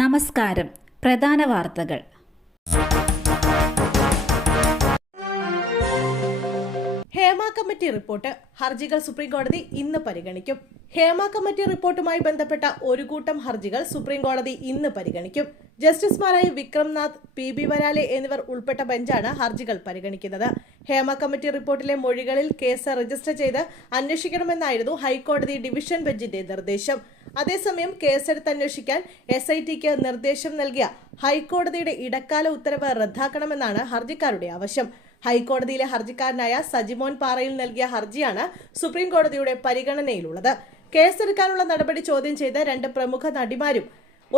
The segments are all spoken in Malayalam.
നമസ്കാരം. പ്രധാന വാർത്തകൾ. ഹേമ കമ്മിറ്റി റിപ്പോർട്ട് ഹർജികൾ സുപ്രീംകോടതി ഇന്ന് പരിഗണിക്കും. ഹേമ കമ്മിറ്റി റിപ്പോർട്ടുമായി ബന്ധപ്പെട്ട ഒരു കൂട്ടം ഹർജികൾ സുപ്രീംകോടതി ഇന്ന് പരിഗണിക്കും. ജസ്റ്റിസുമാരായ വിക്രംനാഥ്, PB വരാലെ എന്നിവർ ഉൾപ്പെട്ട ബെഞ്ചാണ് ഹർജികൾ പരിഗണിക്കുന്നത്. ഹേമ കമ്മിറ്റി റിപ്പോർട്ടിലെ മൊഴികളിൽ കേസ് രജിസ്റ്റർ ചെയ്ത് അന്വേഷിക്കണമെന്നായിരുന്നു ഹൈക്കോടതി ഡിവിഷൻ ബെഞ്ചിന്റെ നിർദ്ദേശം. അതേസമയം കേസെടുത്ത് അന്വേഷിക്കാൻ SITക്ക് നിർദ്ദേശം നൽകിയ ഹൈക്കോടതിയുടെ ഇടക്കാല ഉത്തരവ് റദ്ദാക്കണമെന്നാണ് ഹർജിക്കാരുടെ ആവശ്യം. ഹൈക്കോടതിയിലെ ഹർജിക്കാരനായ സജിമോൻ പാറയിൽ നൽകിയ ഹർജിയാണ് സുപ്രീംകോടതിയുടെ പരിഗണനയിലുള്ളത്. കേസെടുക്കാനുള്ള നടപടി ചോദ്യം ചെയ്ത് 2 പ്രമുഖ നടിമാരും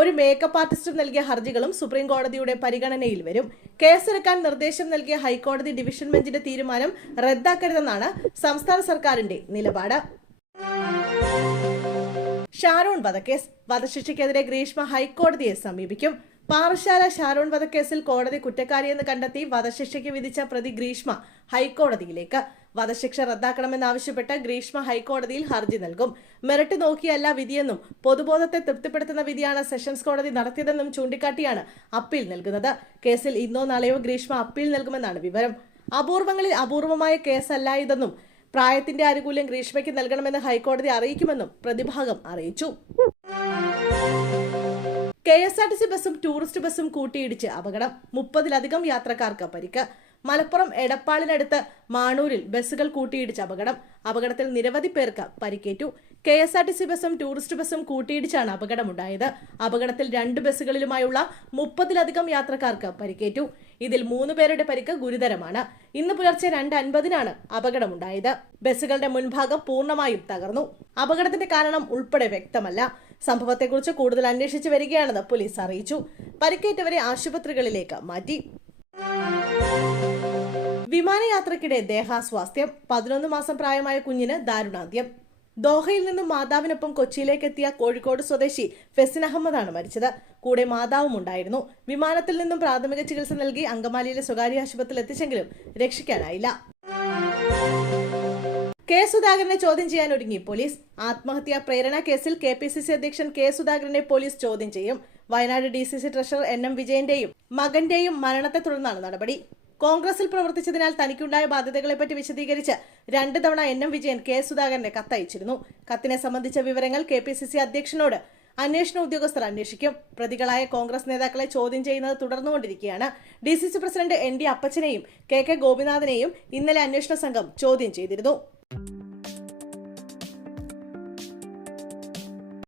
ഒരു മേക്കപ്പ് ആർട്ടിസ്റ്റും നൽകിയ ഹർജികളും സുപ്രീംകോടതിയുടെ പരിഗണനയിൽ വരും. കേസെടുക്കാൻ നിർദ്ദേശം നൽകിയ ഹൈക്കോടതി ഡിവിഷൻ ബെഞ്ചിന്റെ തീരുമാനം റദ്ദാക്കരുതെന്നാണ് സംസ്ഥാന സർക്കാരിന്റെ നിലപാട്. ഷാരോൺ വധക്കേസ്. വധശിക്ഷയ്ക്കെതിരെ ഗ്രീഷ്മ ഹൈക്കോടതിയെ സമീപിക്കും. പാറശാല ഷാരോൺ വധക്കേസിൽ കോടതി കുറ്റക്കാരിയെന്ന് കണ്ടെത്തി വധശിക്ഷയ്ക്ക് വിധിച്ച പ്രതി ഗ്രീഷ്മ ഹൈക്കോടതിയിലേക്ക്. വധശിക്ഷ റദ്ദാക്കണമെന്നാവശ്യപ്പെട്ട് ഗ്രീഷ്മ ഹൈക്കോടതിയിൽ ഹർജി നൽകും. മെറിറ്റ് നോക്കിയല്ല വിധിയെന്നും പൊതുബോധത്തെ തൃപ്തിപ്പെടുത്തുന്ന വിധിയാണ് സെഷൻസ് കോടതി നടത്തിയതെന്നും ചൂണ്ടിക്കാട്ടിയാണ് അപ്പീൽ നൽകുന്നത്. കേസിൽ ഇന്നോ നാളെയോ ഗ്രീഷ്മ അപ്പീൽ നൽകുമെന്നാണ് വിവരം. അപൂർവങ്ങളിൽ അപൂർവമായ കേസല്ല ഇതെന്നും പ്രായത്തിന്റെ ആനുകൂല്യം ഗ്രീഷ്മയ്ക്ക് നൽകണമെന്ന് ഹൈക്കോടതി അറിയിക്കുമെന്നും പ്രതിഭാഗം അറിയിച്ചു. KSRTC ബസും ടൂറിസ്റ്റ് ബസും കൂട്ടിയിടിച്ച് അപകടം. 30-ലധികം യാത്രക്കാർക്ക് പരിക്ക്. മലപ്പുറം എടപ്പാളിനടുത്ത് മാണൂരിൽ ബസുകൾ കൂട്ടിയിടിച്ച് അപകടം. അപകടത്തിൽ നിരവധി പേർക്ക് പരിക്കേറ്റു. KSRTC ബസും ടൂറിസ്റ്റ് ബസും കൂട്ടിയിടിച്ചാണ് അപകടമുണ്ടായത്. അപകടത്തിൽ 2 ബസുകളിലുമായുള്ള 30-ലധികം യാത്രക്കാർക്ക് പരിക്കേറ്റു. ഇതിൽ 3 പേരുടെ പരിക്ക് ഗുരുതരമാണ്. ഇന്ന് പുലർച്ചെ 2:50-നാണ് അപകടമുണ്ടായത്. ബസുകളുടെ മുൻഭാഗം പൂർണ്ണമായും തകർന്നു. അപകടത്തിന്റെ കാരണം ഉൾപ്പെടെ വ്യക്തമല്ല. സംഭവത്തെക്കുറിച്ച് കൂടുതൽ അന്വേഷിച്ചു വരികയാണെന്ന് പോലീസ് അറിയിച്ചു. പരിക്കേറ്റവരെ ആശുപത്രികളിലേക്ക് മാറ്റി. വിമാനയാത്രയ്ക്കിടെ ദേഹാസ്വാസ്ഥ്യം. 11 മാസം പ്രായമായ കുഞ്ഞിന് ദാരുണാന്ത്യം. ദോഹയിൽ നിന്നും മാതാവിനൊപ്പം കൊച്ചിയിലേക്ക് എത്തിയ കോഴിക്കോട് സ്വദേശി ഫെസിൻ അഹമ്മദാണ് മരിച്ചത്. കൂടെ മാതാവും ഉണ്ടായിരുന്നു. വിമാനത്തിൽ നിന്നും പ്രാഥമിക ചികിത്സ നൽകി അങ്കമാലിയിലെ സ്വകാര്യ ആശുപത്രിയിൽ എത്തിച്ചെങ്കിലും രക്ഷിക്കാനായില്ല. സുധാകരനെ ചോദ്യം ചെയ്യാൻ ഒരുങ്ങി പോലീസ്. ആത്മഹത്യാ പ്രേരണ കേസിൽ KPCC അധ്യക്ഷൻ സുധാകരനെ പോലീസ് ചോദ്യം ചെയ്യും. വയനാട് DCC ട്രഷറർ NM വിജയന്റെയും മകന്റെയും മരണത്തെ തുടർന്നാണ് നടപടി. കോൺഗ്രസിൽ പ്രവർത്തിച്ചതിനാൽ തനിക്കുണ്ടായ ബാധ്യതകളെപ്പറ്റി വിശദീകരിച്ച് 2 തവണ NM വിജയൻ സുധാകരനെ കത്തയച്ചിരുന്നു. കത്തിനെ സംബന്ധിച്ച വിവരങ്ങൾ KPCC അധ്യക്ഷനോട് അന്വേഷണ ഉദ്യോഗസ്ഥർ അന്വേഷിക്കും. പ്രതികളായ കോൺഗ്രസ് നേതാക്കളെ ചോദ്യം ചെയ്യുന്നത് തുടർന്നുകൊണ്ടിരിക്കുകയാണ്. DCC പ്രസിഡന്റ് ND അപ്പച്ചനെയും KK ഗോപിനാഥിനെയും ഇന്നലെ അന്വേഷണ സംഘം ചോദ്യം ചെയ്തിരുന്നു.